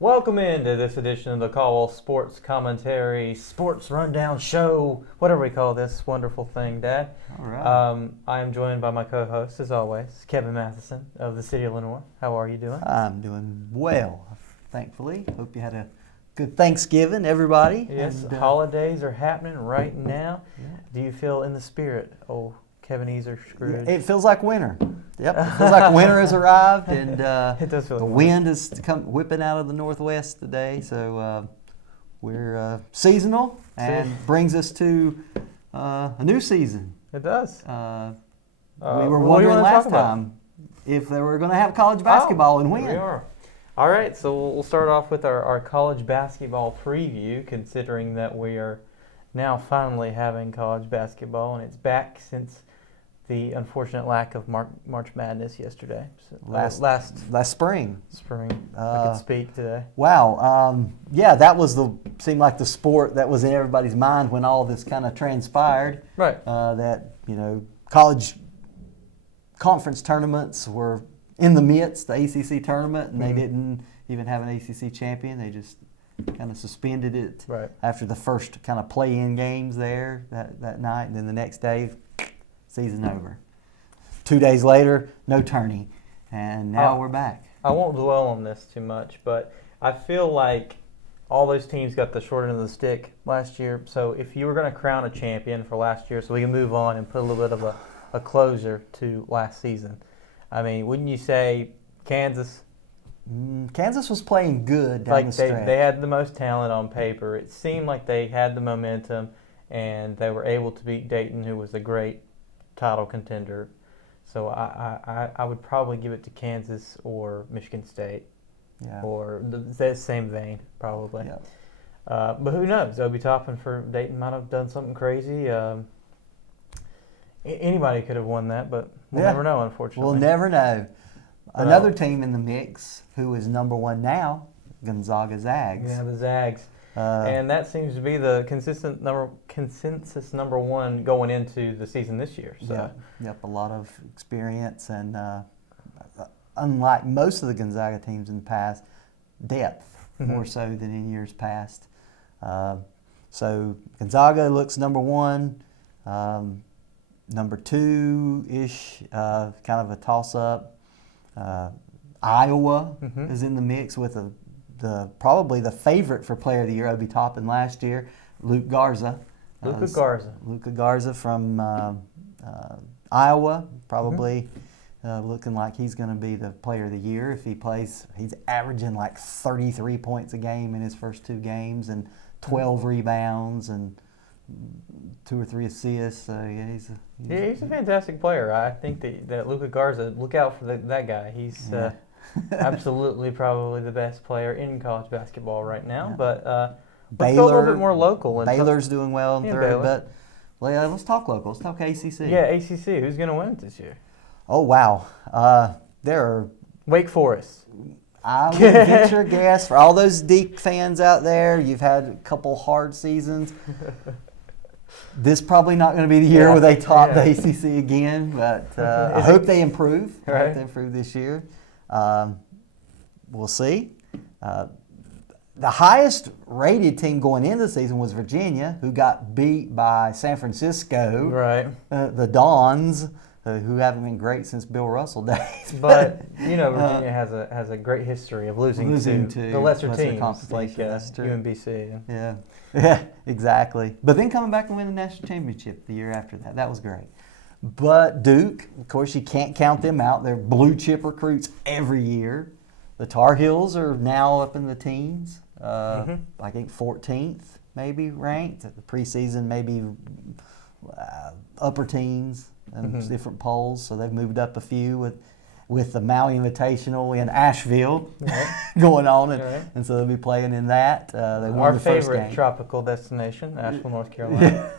Welcome into this edition of the Caldwell Sports Commentary, Sports Rundown Show, whatever we call this wonderful thing, Dad. All right. I am joined by my co-host, as always, Kevin Matheson of the City of Lenore. How are you doing? I'm doing well, thankfully. Hope you had a good Thanksgiving, everybody. Yes, and, holidays are happening right now. Yeah. Do you feel in the spirit, oh, Kevin Easer Scrooge? It feels like winter. Yep, it feels like winter has arrived, and It does feel the like wind is whipping out of the northwest today. So we're seasonal, and brings us to a new season. It does. We were what do you wondering wanna talk last about? time if they were going to have college basketball and when. We are. All right, so we'll start off with our college basketball preview, considering that we are now finally having college basketball, and it's back since the unfortunate lack of March Madness yesterday. So, last spring. I could speak today. Wow. Yeah, that seemed like the sport that was in everybody's mind when all this kind of transpired. Right. That, college conference tournaments were in the midst, the ACC tournament, and they didn't even have an ACC champion. They just kind of suspended it after the first kind of play-in games there that night, and then the next day, season over. 2 days later, no tourney, and now we're back. I won't dwell on this too much, but I feel like all those teams got the short end of the stick last year. So if you were going to crown a champion for last year, so we can move on and put a little bit of a closer to last season, I mean, wouldn't you say Kansas? Kansas was playing good down the stretch. They had the most talent on paper. It seemed like they had the momentum, and they were able to beat Dayton, who was a great title contender. So I would probably give it to Kansas or Michigan State, or the same vein, probably. Yeah. But who knows? Obi Toppin for Dayton might have done something crazy. Anybody could have won that, but we'll never know, unfortunately. We'll never know. Another team in the mix who is number one now, Gonzaga Zags. Yeah, the Zags. And that seems to be the consensus number one going into the season this year. So. Yep, a lot of experience, and unlike most of the Gonzaga teams in the past, depth more so than in years past. So Gonzaga looks number one. Number two-ish, kind of a toss-up. Iowa is in the mix with probably the favorite for Player of the Year, Obi Toppin last year, Garza. Luka Garza from Iowa, probably looking like he's going to be the Player of the Year if he plays. He's averaging like 33 points a game in his first two games and 12 rebounds and 2 or 3 assists. So he's a fantastic player. I think that Luka Garza, look out for that guy. He's absolutely probably the best player in college basketball right now. Yeah. But let's go a little bit more local. Baylor's doing well in third. But let's talk local. Let's talk ACC. Yeah, ACC. Who's going to win it this year? Oh, wow. There are Wake Forest. I would venture a guess. For all those Deke fans out there, you've had a couple hard seasons. This probably not going to be the year where they top the ACC again, but I hope they improve. I hope they improve this year. We'll see. The highest rated team going into the season was Virginia, who got beat by San Francisco. Right. The Dons, who haven't been great since Bill Russell days. But Virginia has a great history of losing to the lesser teams like UMBC. Yeah, exactly. But then coming back and winning the national championship the year after that. That was great. But Duke, of course, you can't count them out. They're blue chip recruits every year. The Tar Heels are now up in the teens. I think 14th maybe ranked. The preseason maybe upper teens and different polls. So they've moved up a few with the Maui Invitational in Asheville going on, and so they'll be playing in that. They won Our the first favorite game. tropical destination, Asheville, North Carolina.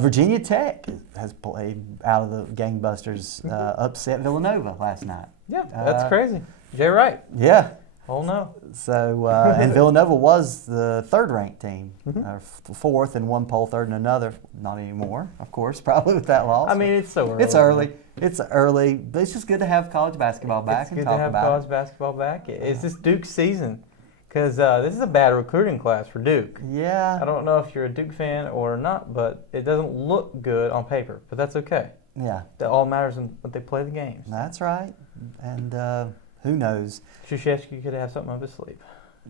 Virginia Tech has played out of the gangbusters, upset Villanova last night. Yeah, that's crazy. Jay Wright. Yeah. Oh no. So, and Villanova was the third-ranked team, fourth in one poll, third in another. Not anymore, of course, probably with that loss. I mean, it's so early. It's early. It's early, but it's just good to have college basketball back and talk about it. It's good to have college basketball back. Is this Duke season? Because this is a bad recruiting class for Duke. Yeah. I don't know if you're a Duke fan or not, but it doesn't look good on paper. But that's okay. Yeah. That all matters in when they play the games. That's right. And who knows? Krzyzewski could have something up his sleeve.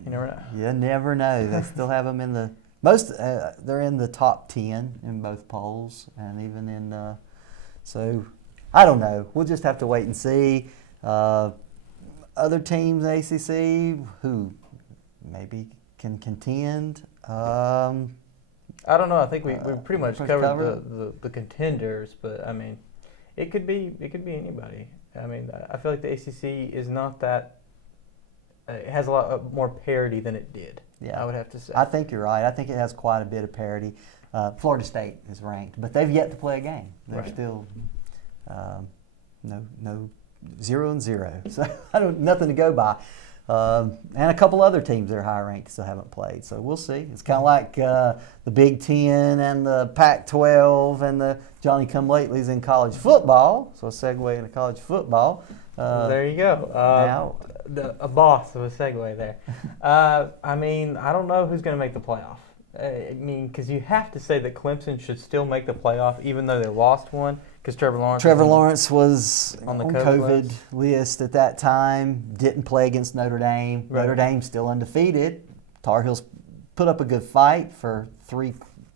You never know. You never know. They still have them in the most. They're in the top 10 in both polls, and even in. So, I don't know. We'll just have to wait and see. Other teams, ACC, who maybe can contend. I don't know. I think we pretty much covered the contenders, but I mean, it could be anybody. I mean, I feel like the ACC is not that. It has a lot more parity than it did. Yeah, I would have to say. I think you're right. I think it has quite a bit of parity. Florida State is ranked, but they've yet to play a game. They're still no 0-0. So nothing to go by. And a couple other teams that are high ranked still haven't played. So we'll see. It's kind of like the Big Ten and the Pac-12 and the Johnny-come-latelys in college football. So a segue into college football. There you go. Now, a boss of a segue there. I mean, I don't know who's going to make the playoff. I mean, because you have to say that Clemson should still make the playoff, even though they lost one. Because Trevor Lawrence was on the COVID list at that time. Didn't play against Notre Dame. Right. Notre Dame still undefeated. Tar Heels put up a good fight for 3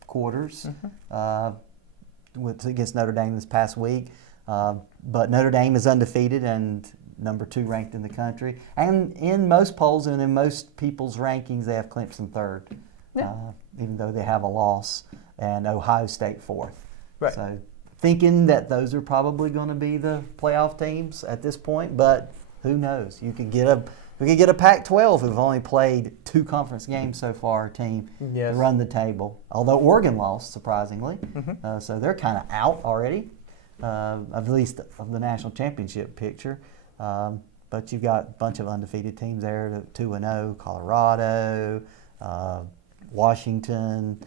quarters against Notre Dame this past week. But Notre Dame is undefeated and number 2 ranked in the country. And in most polls and in most people's rankings, they have Clemson third, even though they have a loss, and Ohio State fourth. Right. So thinking that those are probably going to be the playoff teams at this point, but who knows? We could get a Pac-12 who've only played 2 conference games so far, team run the table. Although Oregon lost, surprisingly, so they're kind of out already. At least of the national championship picture. But you've got a bunch of undefeated teams there, 2-0, Colorado, Washington,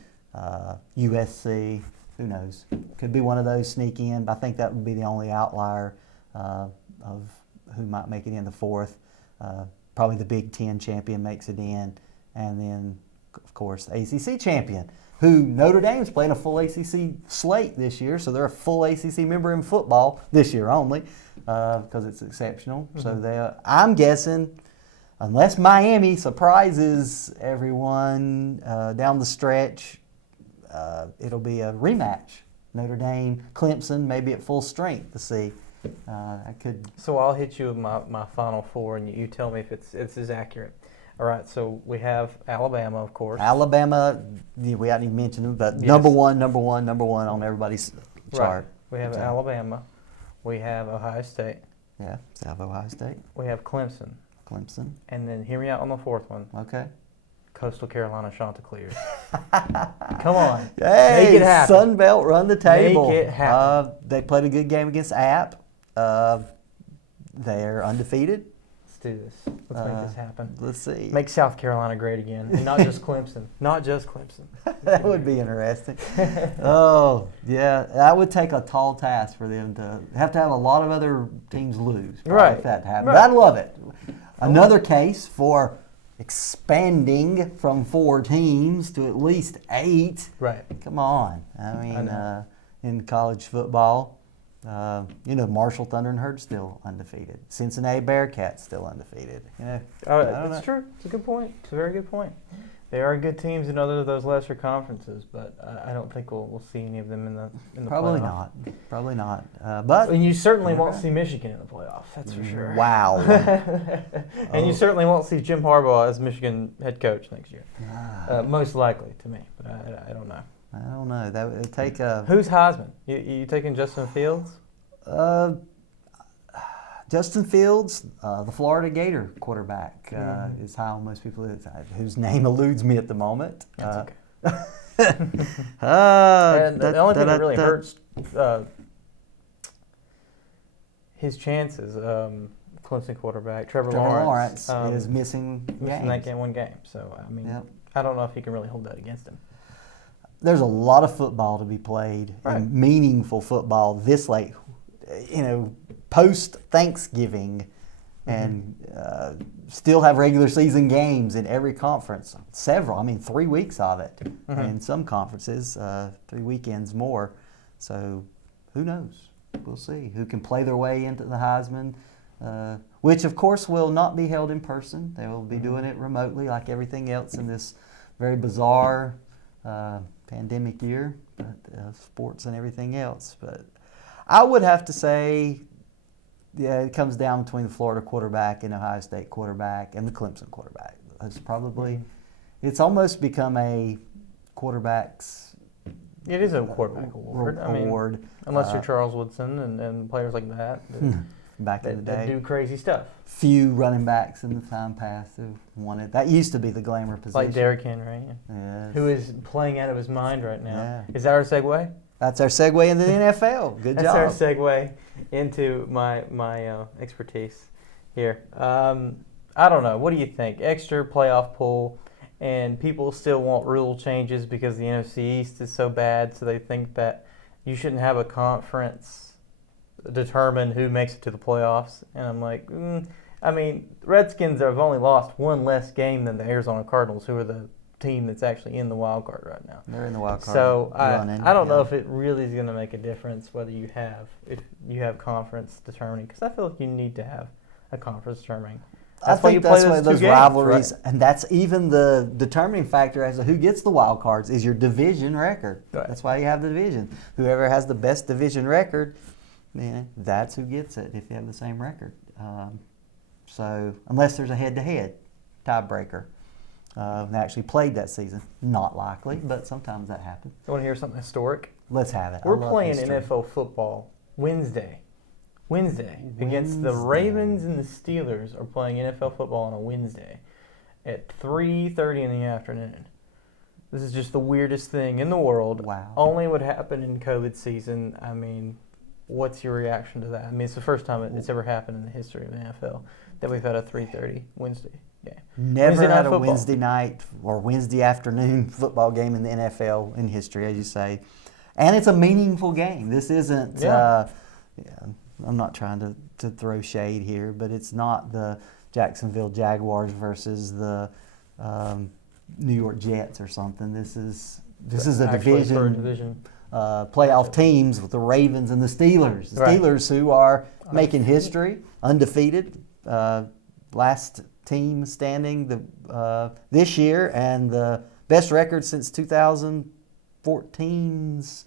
USC. Who knows? Could be one of those sneak in, but I think that would be the only outlier of who might make it in the fourth. Probably the Big Ten champion makes it in, and then, of course, the ACC champion, who Notre Dame's playing a full ACC slate this year, so they're a full ACC member in football this year only, because it's exceptional. So I'm guessing, unless Miami surprises everyone down the stretch, it'll be a rematch. Notre Dame, Clemson, maybe at full strength to see. I could. So I'll hit you with my final 4, and you tell me if it's as accurate. All right, so we have Alabama, of course. Alabama, we hadn't even mentioned them, but number one on everybody's chart. Right. We have Alabama. We have Ohio State. Yeah, South Ohio State. We have Clemson. And then hear me out on the 4th one. Okay. Coastal Carolina Chanticleers. Come on. Hey, make it happen. Sun Belt run the table. Make it happen. They played a good game against App. They're undefeated. Let's do this. Let's make this happen. Let's see. Make South Carolina great again. And not just Clemson. Not just Clemson. That would be interesting. Oh, yeah. That would take a tall task for them to have a lot of other teams lose. Right. For that to happen. Right. But I'd love it. Another case for expanding from 4 teams to at least 8. Right. Come on. I mean, in college football, Marshall Thunder and Herd still undefeated. Cincinnati Bearcats still undefeated. It's true. It's a good point. It's a very good point. They are good teams in other of those lesser conferences, but I don't think we'll see any of them in the Probably playoff. Probably not. And you certainly won't see Michigan in the playoff. That's for sure. Wow. And you certainly won't see Jim Harbaugh as Michigan head coach next year. Most likely to me, but I don't know. I don't know. That would take a. Who's Heisman? You taking Justin Fields? Justin Fields, the Florida Gator quarterback, is how most people, whose name eludes me at the moment. That's okay. And the only thing that really hurts his chances, Clemson quarterback, Trevor Lawrence Lawrence, is missing that one game. So, I mean, Yep. I don't know if he can really hold that against him. There's a lot of football to be played, Right. and meaningful football this late, post Thanksgiving, and still have regular season games in every conference. 3 weeks of it in some conferences, 3 weekends more. So who knows? We'll see who can play their way into the Heisman, which of course will not be held in person. They will be doing it remotely, like everything else in this very bizarre pandemic year, but sports and everything else. But I would have to say, yeah, it comes down between the Florida quarterback and Ohio State quarterback and the Clemson quarterback. It's almost become a quarterback's It is a quarterback award. I mean, unless you're Charles Woodson and players like that back in the day that do crazy stuff. Few running backs in the time past have won it. That used to be the glamour position. Like Derrick Henry, yes. who is playing out of his mind right now. Yeah. Is that our segue? That's our segue into the NFL. Good That's job. our segue into my expertise here. I don't know. What do you think? Extra playoff pool, and people still want rule changes because the NFC East is so bad, so they think that you shouldn't have a conference determine who makes it to the playoffs. And I'm like, I mean, Redskins have only lost one less game than the Arizona Cardinals, who are the team that's actually in the wild card right now. They're in the wild card. So I don't know if it really is going to make a difference whether if you have conference determining, because I feel like you need to have a conference determining. I think that's why those rivalries, right? and that's even the determining factor as to who gets the wild cards is your division record. Right. That's why you have the division. Whoever has the best division record, that's who gets it if you have the same record. So unless there's a head-to-head tiebreaker. They actually played that season. Not likely, but sometimes that happens. You want to hear something historic? Let's have it. We're playing NFL football Wednesday against the Ravens, and the Steelers are playing NFL football on a Wednesday at 3:30 in the afternoon. This is just the weirdest thing in the world. Wow. Only would happen in COVID season. I mean, what's your reaction to that? I mean, it's the first time it's ever happened in the history of the NFL that we've had a 3:30 Wednesday game. Never had a Wednesday night or Wednesday afternoon football game in the NFL in history, as you say. And it's a meaningful game. This isn't, I'm not trying to throw shade here, but it's not the Jacksonville Jaguars versus the New York Jets or something. This is a division. Playoff teams with the Ravens and the Steelers. The Steelers who are making history, undefeated, last team standing this year, and the best record since 2014's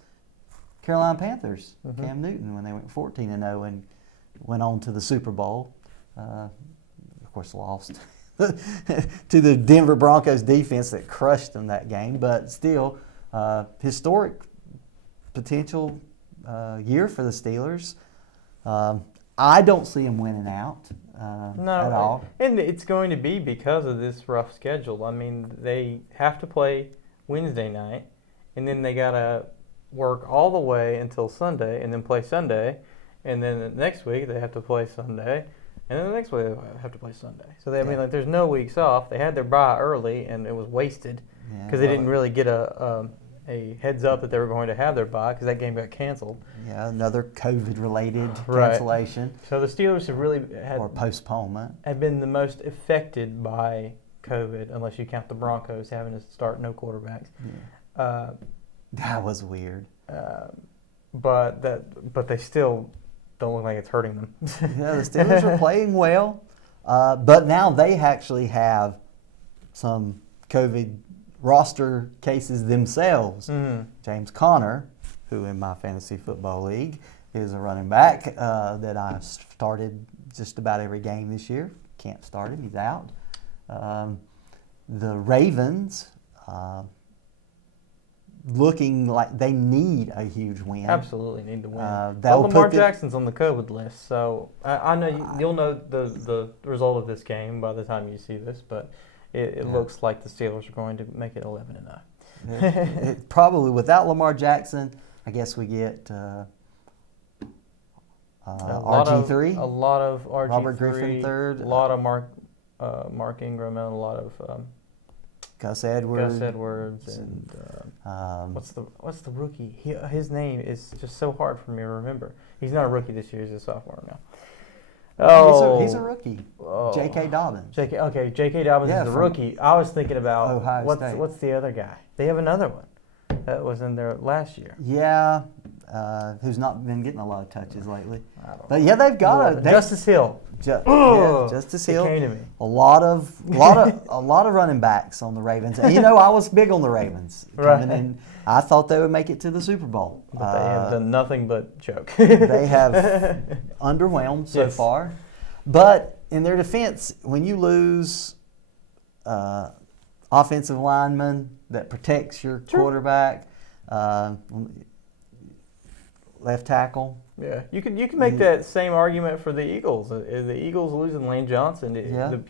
Carolina Panthers, Cam Newton, when they went 14-0 and went on to the Super Bowl. Of course, lost to the Denver Broncos defense that crushed them that game, but still historic potential year for the Steelers. I don't see them winning out at all. And it's going to be because of this rough schedule. I mean, they have to play Wednesday night, and then they got to work all the way until Sunday, and then play Sunday, and then the next week they have to play Sunday, and then the next week they have to play Sunday. So I mean, like, there's no weeks off. They had their bye early, and it was wasted because they didn't really get a heads up that they were going to have their bye because that game got canceled. Yeah, another COVID-related cancellation. So the Steelers have really or postponement have been the most affected by COVID, unless you count the Broncos having to start no quarterbacks. Yeah. That was weird. But they still don't look like it's hurting them. Yeah, the Steelers are playing well, but now they actually have some COVID roster cases themselves. James Conner, who in my fantasy football league is a running back that I started just about every game this year. Can't start him, he's out. The Ravens looking like they need a huge win. Absolutely need to win. Well, Lamar Jackson's on the COVID list, so I know you'll know the result of this game by the time you see this, but it looks like the Steelers are going to make it 11-0. Probably without Lamar Jackson, I guess we get RG3. A lot of RG3. Robert Griffin third. A lot of Mark Ingram and a lot of Gus Edwards. And what's the rookie? His name is just so hard for me to remember. He's not a rookie this year. He's a sophomore now. Oh, he's a rookie. J.K. Dobbins. J.K. Dobbins is the rookie. I was thinking about Ohio State. What's the other guy? They have another one that was in there last year. Yeah, who's not been getting a lot of touches lately. But yeah, they've got Justice Hill. Justice Hill. It came to me. A lot of running backs on the Ravens. And I was big on the Ravens coming in. I thought they would make it to the Super Bowl. But they have done nothing but choke. They have underwhelmed so far. But in their defense, when you lose offensive lineman that protects your quarterback, left tackle. Yeah, you can make that same argument for the Eagles. The Eagles losing Lane Johnson, the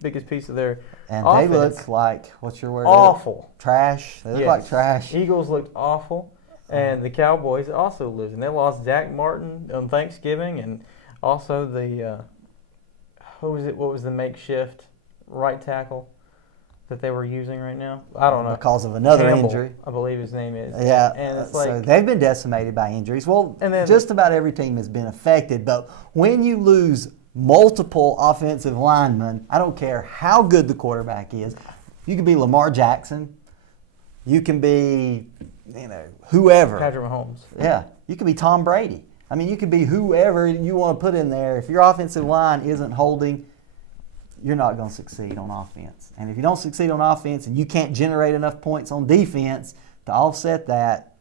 biggest piece of their offense. They look like, what's your word? Awful. Trash. They look like trash. Eagles looked awful, and the Cowboys also losing. They lost Zach Martin on Thanksgiving, and also the what was the makeshift right tackle that they were using right now? I don't know. Because of another injury. I believe his name is. Yeah. And it's so they've been decimated by injuries. Well, just about every team has been affected. But when you lose multiple offensive linemen, I don't care how good the quarterback is. You can be Lamar Jackson. You can be, whoever. Patrick Mahomes. Yeah. You can be Tom Brady. I mean, you could be whoever you want to put in there. If your offensive line isn't holding, you're not going to succeed on offense. And if you don't succeed on offense and you can't generate enough points on defense to offset that,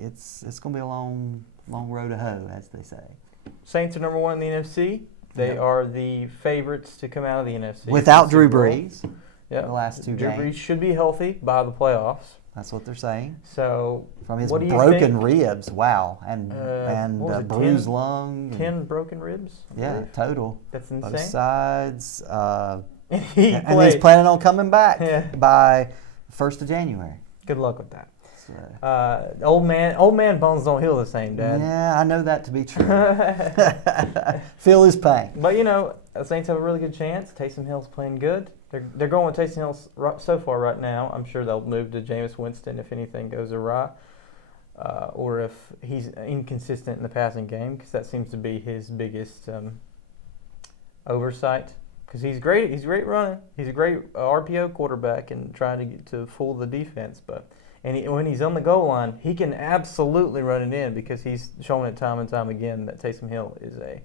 it's going to be a long road to hoe, as they say. Saints are number one in the NFC. They are the favorites to come out of the NFC. Without Drew Brees. Yeah. The last two games. Drew Brees should be healthy by the playoffs. That's what they're saying. So, from his broken ribs, wow, and bruised lung. 10 broken ribs? Yeah, total. That's insane. Both sides. And he's planning on coming back by 1st of January. Good luck with that. So. Old man bones don't heal the same, Dad. Yeah, I know that to be true. Feel his pain. But the Saints have a really good chance. Taysom Hill's playing good. They're going with Taysom Hill so far right now. I'm sure they'll move to Jameis Winston if anything goes awry, or if he's inconsistent in the passing game, because that seems to be his biggest oversight. Because he's great running. He's a great RPO quarterback and trying to get to fool the defense. But when he's on the goal line, he can absolutely run it in, because he's shown it time and time again that Taysom Hill is a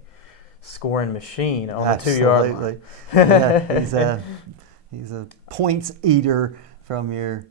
scoring machine on the 2-yard line. Yeah, he's a points eater from your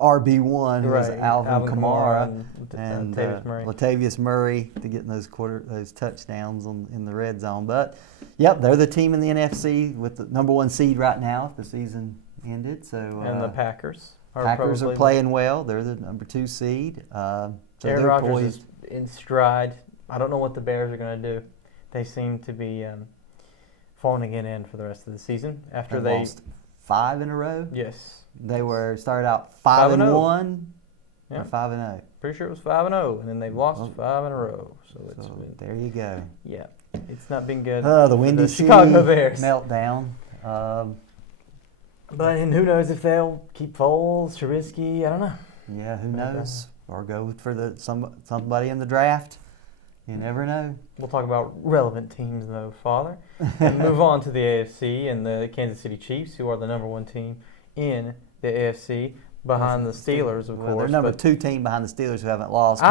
RB1, who's Alvin Kamara and Latavius Murray to getting those touchdowns in the red zone. But they're the team in the NFC with the number one seed right now if the season ended. So and the Packers are playing well. They're the number 2 seed. Aaron Rodgers is in stride. I don't know what the Bears are going to do. They seem to be falling again in for the rest of the season after they lost 5 in a row. Yes, they started out 5-1 or 5-0. Pretty sure it was 5-0, and then they lost 5 in a row. So there you go. Yeah, it's not been good. The Windy City Chicago Bears meltdown. But who knows if they'll keep Foles, Trubisky? I don't know. Yeah, who knows? Or go for somebody in the draft. You never know. We'll talk about relevant teams, though, Father, and move on to the AFC and the Kansas City Chiefs, who are the number 1 team in the AFC, behind the Steelers, of course. They're number 2 team behind the Steelers, who haven't lost.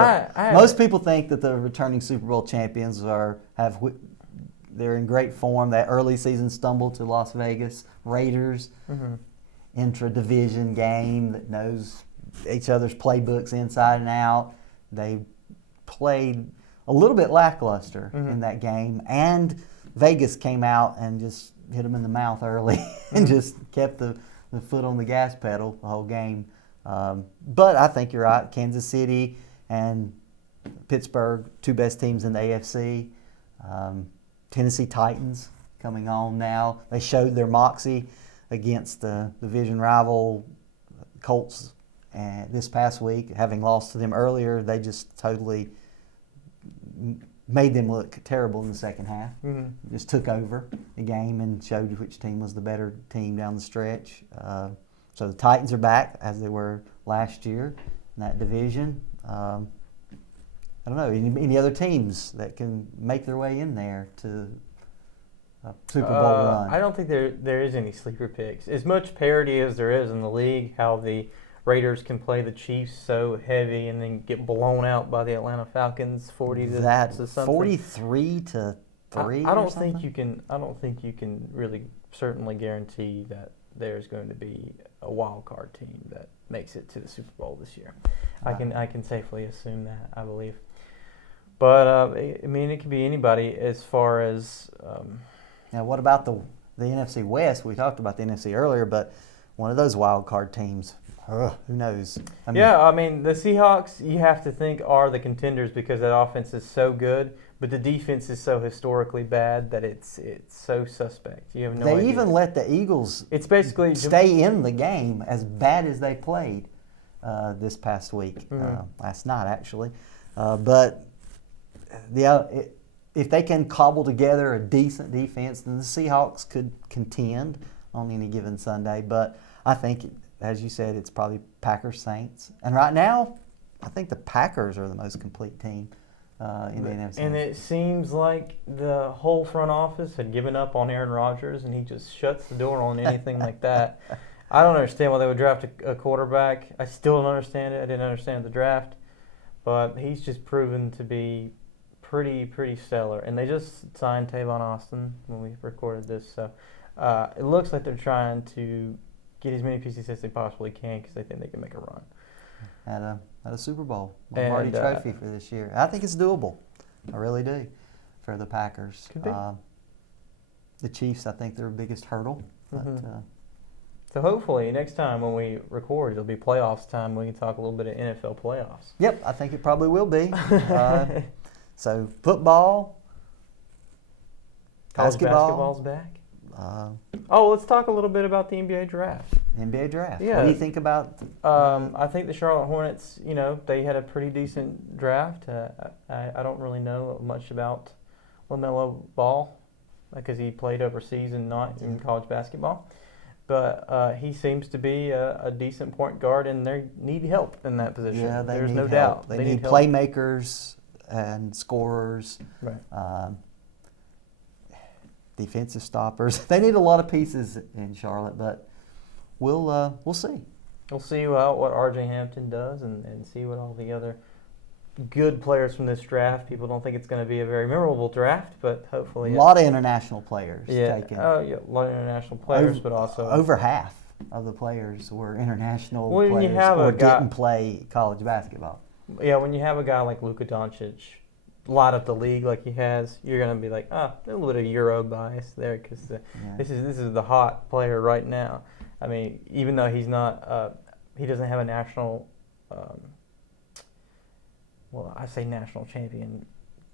Most people think that the returning Super Bowl champions they're in great form. That early season stumble to Las Vegas Raiders, intra-division game that knows each other's playbooks inside and out. They played a little bit lackluster in that game, and Vegas came out and just hit them in the mouth early and just kept the foot on the gas pedal the whole game. But I think you're right. Kansas City and Pittsburgh, 2 best teams in the AFC. Tennessee Titans coming on now. They showed their moxie against the division rival Colts this past week. Having lost to them earlier, they just totally made them look terrible in the second half. Mhm. Just took over the game and showed which team was the better team down the stretch. So the Titans are back as they were last year in that division. I don't know, any other teams that can make their way in there to a Super Bowl run? I don't think there is any sleeper picks. As much parity as there is in the league, how the Raiders can play the Chiefs so heavy and then get blown out by the Atlanta Falcons 40 to something. 43 to 3. I don't think you can. I don't think you can really certainly guarantee that there's going to be a wild card team that makes it to the Super Bowl this year. I can safely assume that, I believe. But I mean, it could be anybody as far as. Now, what about the NFC West? We talked about the NFC earlier, but one of those wild card teams. Who knows? I mean, the Seahawks, you have to think, are the contenders because that offense is so good, but the defense is so historically bad that it's so suspect. You have no idea. They even let the Eagles basically stay in the game as bad as they played this past week, last night actually. But if they can cobble together a decent defense, then the Seahawks could contend on any given Sunday. But I think, as you said, it's probably Packers-Saints. And right now, I think the Packers are the most complete team in the NFC. And it seems like the whole front office had given up on Aaron Rodgers, and he just shuts the door on anything like that. I don't understand why they would draft a quarterback. I still don't understand it. I didn't understand the draft. But he's just proven to be pretty stellar. And they just signed Tavon Austin when we recorded this. So it looks like they're trying to get as many pieces as they possibly can because they think they can make a run. At a Super Bowl Lombardi Trophy for this year. I think it's doable. I really do for the Packers. Could be. The Chiefs, I think they're the biggest hurdle. But, so hopefully next time when we record, it'll be playoffs time. We can talk a little bit of NFL playoffs. Yep, I think it probably will be. So football, College basketball's back. Let's talk a little bit about the NBA draft. NBA draft. Yeah. What do you think about? I think the Charlotte Hornets, they had a pretty decent draft. I don't really know much about LaMelo Ball because he played overseas and not in college basketball. But he seems to be a decent point guard, and they need help in that position. Yeah, There's need no help. doubt. They need help. playmakers and scorers. Right. Defensive stoppers. They need a lot of pieces in Charlotte, but we'll see. We'll see what R.J. Hampton does and see what all the other good players from this draft. People don't think it's going to be a very memorable draft, but hopefully a lot of international players taken. Oh, yeah, a lot of international players, but also over half of the players were international when players you have or a guy, didn't play college basketball. Yeah, when you have a guy like Luka Doncic light up the league like he has, you're going to be like, a little bit of Euro bias there because this is the hot player right now. I mean, even though he's not, he doesn't have a national, I say national champion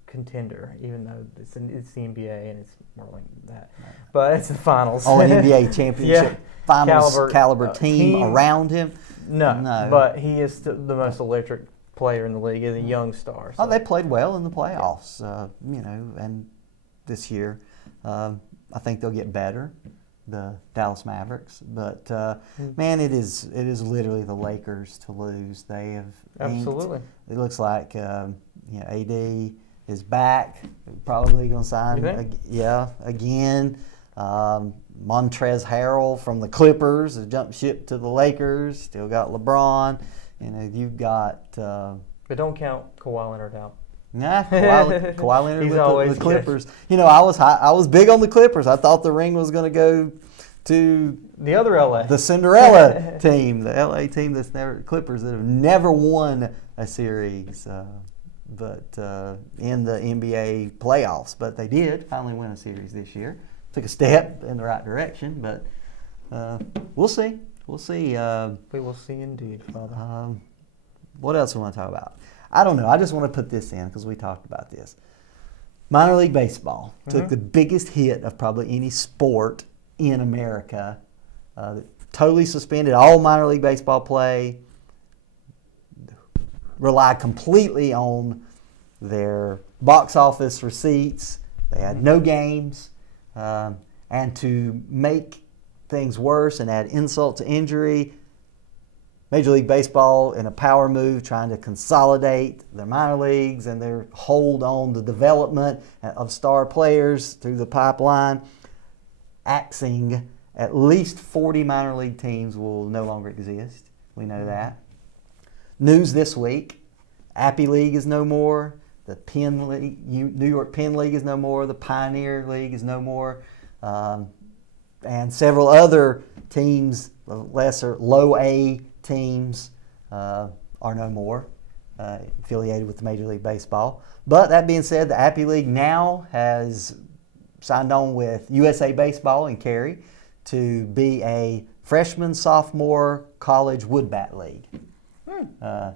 contender, even though it's the NBA and it's more like that. Right. But it's the finals. An NBA championship finals caliber team around him. No, but he is the most electric player in the league, is a young star. So. They played well in the playoffs, and this year I think they'll get better, the Dallas Mavericks. But man, it is literally the Lakers to lose. They have absolutely. It looks like AD is back. Probably going to sign again. Montrezl Harrell from the Clippers has jumped ship to the Lakers. Still got LeBron. You've got. But don't count Kawhi Leonard out. Nah, Kawhi Leonard with the Clippers. Good. I was big on the Clippers. I thought the ring was going to go to the other LA, the Cinderella team, the LA team Clippers that have never won a series, but in the NBA playoffs. But they did finally win a series this year. Took a step in the right direction, but we'll see. We'll see. We will see indeed, Father. What else do we want to talk about? I don't know. I just want to put this in because we talked about this. Minor League Baseball took the biggest hit of probably any sport in America. Totally suspended all minor league baseball play. Relied completely on their box office receipts. They had no games. And to make things worse and add insult to injury, Major League Baseball, in a power move, trying to consolidate their minor leagues and their hold on the development of star players through the pipeline, axing at least 40 minor league teams will no longer exist. We know that. News this week, Appy League is no more. The Penn League, New York Penn League is no more. The Pioneer League is no more. And several other teams, lesser, low A teams, are no more affiliated with Major League Baseball. But that being said, the Appy League now has signed on with USA Baseball in Cary to be a freshman, sophomore college woodbat league.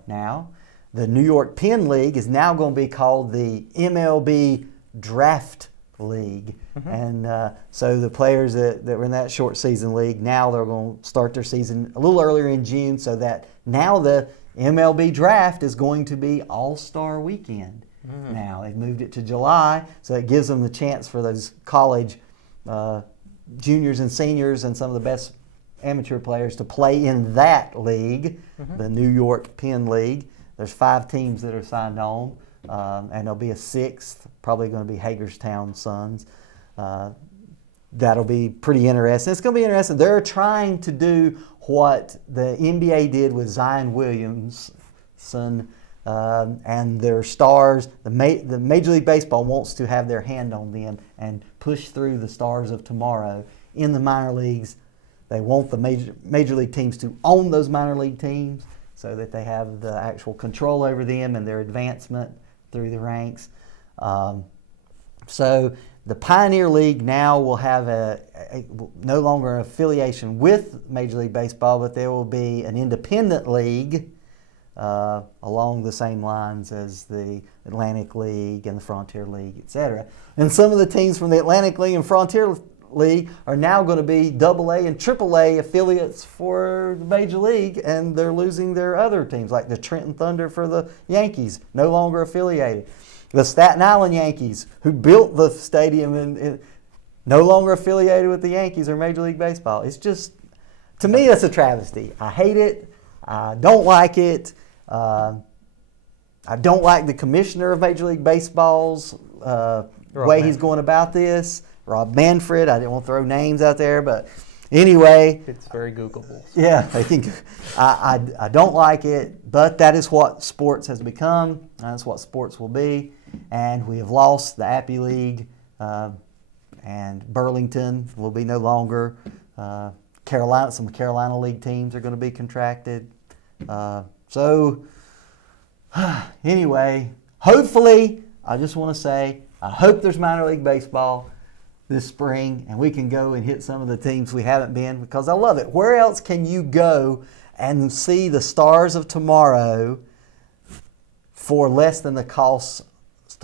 Now, the New York Penn League is now going to be called the MLB Draft League. And so the players that were in that short season league, now they're going to start their season a little earlier in June, so that now the MLB Draft is going to be All-Star Weekend. Now they've moved it to July, so it gives them the chance for those college juniors and seniors and some of the best amateur players to play in that league, the New York Penn League. There's 5 teams that are signed on, and there'll be a 6th, probably going to be Hagerstown Suns. That'll be pretty interesting. It's going to be interesting. They're trying to do what the NBA did with Zion Williamson and their stars. The Major League Baseball wants to have their hand on them and push through the stars of tomorrow in the minor leagues. They want the major league teams to own those minor league teams so that they have the actual control over them and their advancement through the ranks. So the Pioneer League now will have no longer an affiliation with Major League Baseball, but there will be an independent league along the same lines as the Atlantic League and the Frontier League, etc. And some of the teams from the Atlantic League and Frontier League are now going to be AA and AAA affiliates for the Major League, and they're losing their other teams, like the Trenton Thunder for the Yankees, no longer affiliated. The Staten Island Yankees, who built the stadium, and no longer affiliated with the Yankees or Major League Baseball. It's just, to me, that's a travesty. I hate it. I don't like it. I don't like the commissioner of Major League Baseball's way he's going about this. Rob Manfred. I didn't want to throw names out there, but anyway. It's very Googleable. Yeah, they can. I don't like it, but that is what sports has become. That's what sports will be. And we have lost the Appy League, and Burlington will be no longer. Some Carolina League teams are going to be contracted. So anyway, hopefully, I just want to say, I hope there's minor league baseball this spring, and we can go and hit some of the teams we haven't been, because I love it. Where else can you go and see the stars of tomorrow for less than the cost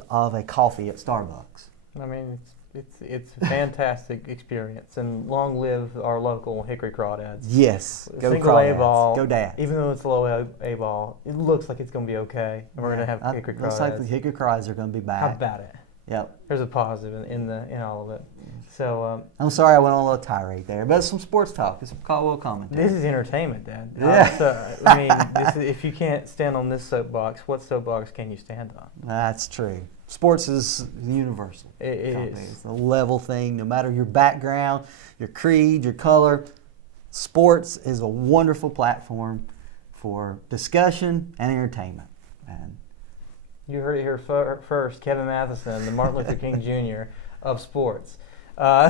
of a coffee at Starbucks? I mean, it's a fantastic experience, and long live our local Hickory Crawdads. Yes, go Single A Crawdads. ball. Go Dads. Even though it's low A ball, it looks like it's going to be okay, and we're going to have Hickory Crawdads. Looks like the Hickory Crawdads are going to be back. How about it? Yep. There's a positive in all of it. So I'm sorry I went on a little tirade there, but it's some sports talk. It's some Caldwell commentary. this is entertainment, Dad. Yeah. I mean, if you can't stand on this soapbox, what soapbox can you stand on? That's true. Sports is universal. It is. It's a level thing, no matter your background, your creed, your color. Sports is a wonderful platform for discussion and entertainment. And You heard it here first. Kevin Matheson, the Martin Luther King Jr. of sports. There's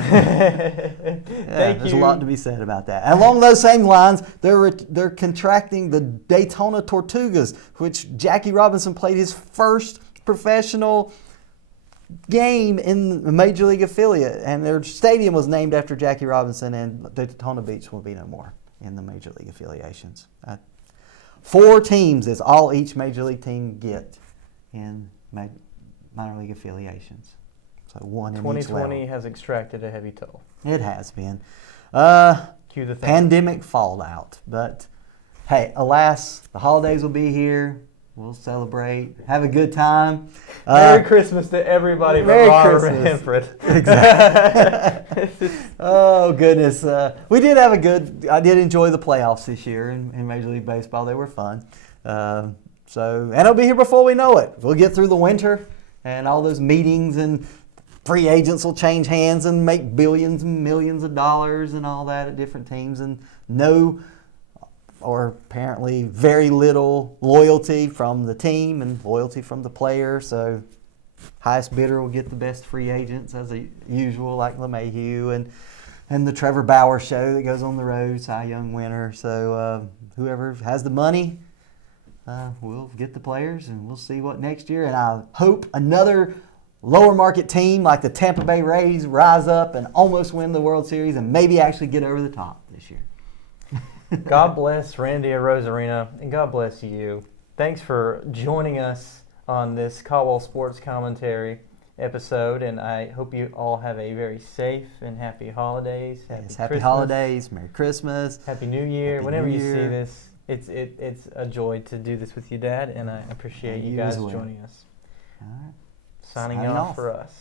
a lot to be said about that. And along those same lines, they're contracting the Daytona Tortugas, which Jackie Robinson played his first professional game in the Major League affiliate, and their stadium was named after Jackie Robinson, and Daytona Beach will be no more in the Major League affiliations. 4 teams is all each Major League team get in minor league affiliations. So one in each level. 2020 has extracted a heavy toll. It has been. Cue the thing. Pandemic fallout. But hey, alas, the holidays will be here. We'll celebrate. Have a good time. Merry Christmas to everybody. Merry Christmas. Exactly. Oh, goodness. We did have I did enjoy the playoffs this year in Major League Baseball. They were fun. And it'll be here before we know it. We'll get through the winter and all those meetings, and free agents will change hands and make billions and millions of dollars and all that at different teams, and or apparently very little loyalty from the team and loyalty from the player. So highest bidder will get the best free agents as usual, like LeMahieu and the Trevor Bauer show that goes on the road, Cy Young winner. So whoever has the money will get the players, and we'll see what next year. And I hope another lower market team like the Tampa Bay Rays rise up and almost win the World Series and maybe actually get over the top this year. God bless Randy Rosarina, and God bless you. Thanks for joining us on this Caldwell Sports Commentary episode, and I hope you all have a very safe and happy holidays. Happy holidays, Merry Christmas, Happy New Year. Happy Whenever New you Year. see this, it's a joy to do this with you, Dad, and I appreciate you guys as well. joining us. All right. Signing Signing off off. for us.